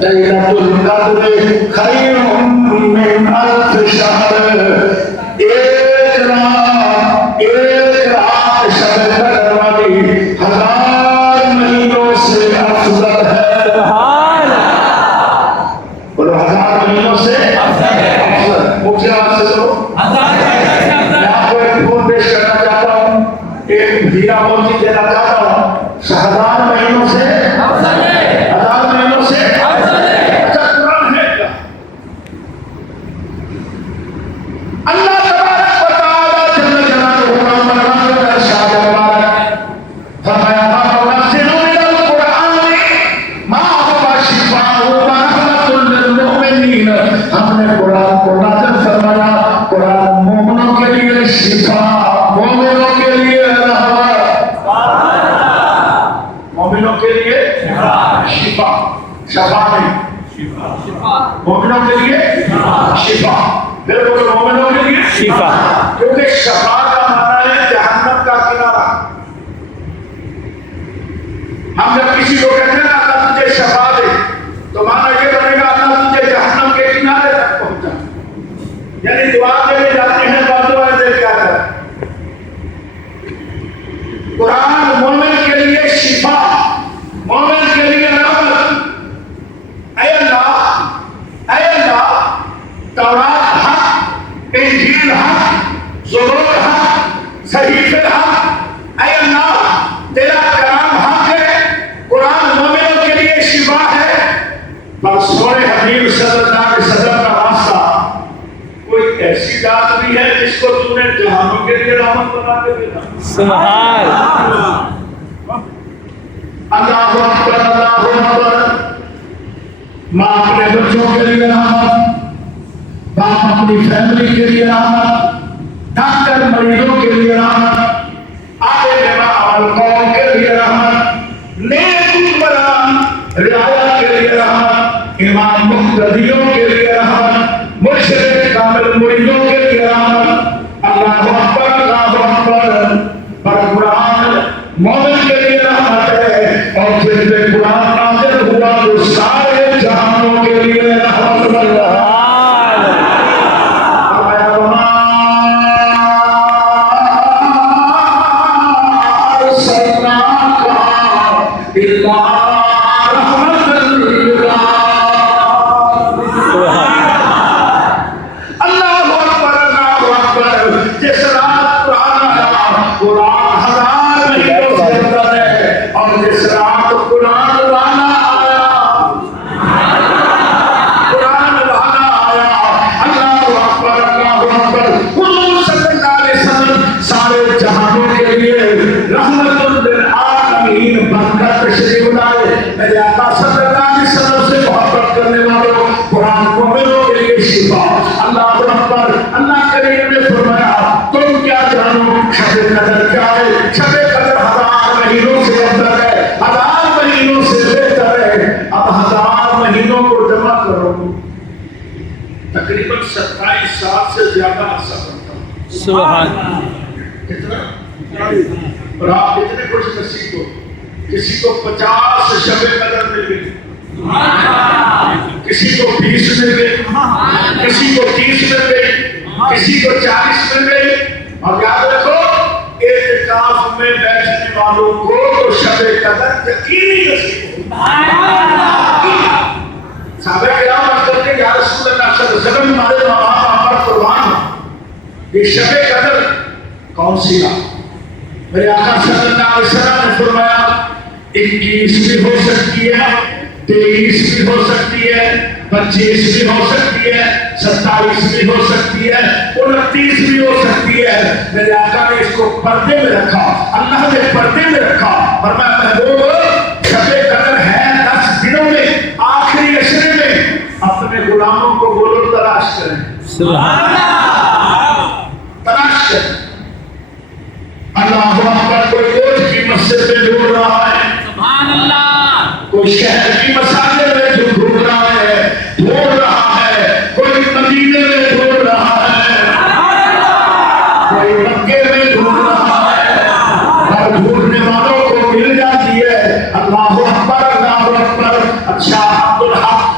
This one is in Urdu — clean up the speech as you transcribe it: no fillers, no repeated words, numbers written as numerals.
لیلۃ القدر خیر من الف شہر، ایک رات شب قدر والی 1000 مہینوں سے افضل ہے۔ سبحان بولو 1000 مہینوں سے افضل ہے۔ مجھے آپ سے تو میں آپ کو ایک پھول پیش کرنا چاہتا ہوں، ایک ہیرا موتی دینا چاہتا ہوں، 1000 مہینوں سے افضل ہے، 1000 مہینوں سے افضل ہے۔ اچھا قرآن ہے کیا؟ اللہ تبارک و تعالی جل جلالہ کا ارشاد مبارک فرمایا وَنُنَزِّلُ مِنَ الْقُرْآنِ مَا هُوَ شِفَاءٌ وَرَحْمَةٌ لِّلْمُؤْمِنِينَ۔ ہم نے قرآن کو نازل فرمایا، قرآن مومنوں کے لیے شفا، مومنوں کے لیے رحمت، مومنوں کے لیے شفا، شفا نہیں، مومنوں کے لیے شفا، پھر وہ مومنوں کے لیے شفا، کیونکہ شفا کا معنی ہے جہنم کا کنارہ۔ ہم جب کسی کو کہتے ہیں اللہ تجھے شفا دے تو معنی یہ بنے گا اللہ تجھے جہنم کے کنارے تک پہنچا، یعنی دعا کے لیے جاتے ہیں بازو والے کیا کریں۔ قرآن مومن کے لیے شفا، مومن کے لیے رحمت۔ اے اللہ تورات حق، انجیل حق، زبور حق، صحیفے حق، اے اللہ تیرا کلام حق ہے، قرآن مومنوں کے لیے شفا ہے۔ پر سونے حبیب صلی اللہ علیہ وسلم کا واسطہ کوئی ایسی ذات بھی ہے جس کو تم نے جہانوں کے لیے رحمت بنا کے دینا۔ سبحان اللہ اکبر، اللہ اکبر۔ ماں اپنے بچوں کے لیے رحمت، باپ اپنی فیملی کے لیے رحمت، ڈاکٹر مریضوں کے لیے رحمت، عالم عمل قوم کے لیے رحمت، نیک حکمران رعایا کے لیے رحمت، امام مقتدیوں کے لیے رحمت، مرشد کامل مریدوں کے لیے رحمت۔ اللہ اکبر، اللہ اکبر۔ پر قرآن مومن کے لیے رحمت ہے، اور جس پہ قرآن نازل ہوا وہ سارے جہانوں کے لیے رحمت بنا۔ تقریباً 27 سال سے زیادہ عرصہ کرتا ہوں۔ سبحان کتنا؟ اور آپ اتنے خوش نصیب ہو، کسی کو 50 شب قدر مل گئی، کسی کو 20 مل گئی، کسی کو 30 مل گئی، کسی کو 40 مل گئی۔ اور یاد رکھو اعتکاف میں بیٹھنے والوں کو تو شب قدر یقینی نصیب ہو۔ صحابہ کرام عرض کرتے ہیں یا رسول اللہ صلی اللہ علیہ وسلم ہمارے ماں باپ پر قربان ہو، یہ شب قدر کون سی رات؟ میرے آقا صلی اللہ علیہ وسلم نے فرمایا 21 بھی ہو سکتی ہے، 23 بھی ہو سکتی ہے، 25 بھی ہو سکتی ہے، 27 بھی ہو سکتی ہے، 29 بھی ہو سکتی ہے۔ میرے آقا نے اس کو پردے میں رکھا، اللہ نے پردے میں رکھا، فرمایا محبوب شب قدر ہے 10 دنوں میں، آخری عشرے میں اپنے غلاموں کو بولو تلاش کریں، سبحان تلاش کریں۔ اللہ اکبر۔ کوئی روز کی مسجد میں ڈھونڈ رہا ہے، سبحان اللہ، کوئی شہر کی مساجد میں ڈھونڈ رہا ہے، کوئی مدینے میں ڈھونڈ رہا ہے، کوئی مکے میں ڈھونڈ رہا ہے، اور ڈھونڈنے والوں کو مل جاتی ہے۔ اللہ اکبر، اللہ اکبر۔ اچھا عبد الحق